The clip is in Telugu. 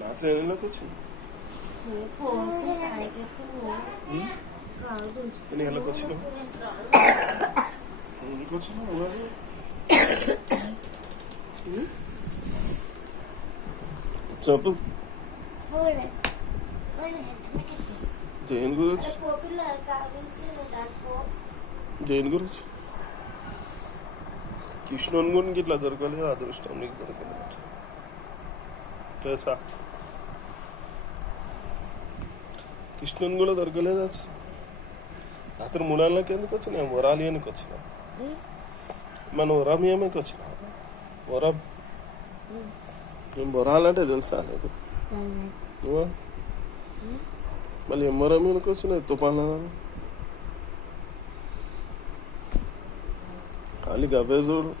రాత్రి ఎన్నిలోకి వచ్చింది? ఎన్ని గంటలకు వచ్చినావు? ఎందుకు వచ్చినావు? చెప్పు. దేని గురించి? దేని గురించి? కృష్ణుని గురించి ఇట్లా దొరకలేదు, అదృష్టం నీకు దొరకలేదు తెలుసా? కృష్ణుని కూడా దొరకలేదు. అతను మునాలకి ఎందుకు వచ్చినా? వరాలియానికి వచ్చిన మన వరామియానికి వచ్చిన వరా వరాలంటే తెలుసా నీకు? మళ్ళీ ఎమ్మరామియానికి వచ్చిన తుఫాన్ల ఖాళీ గవ్వే చూడు.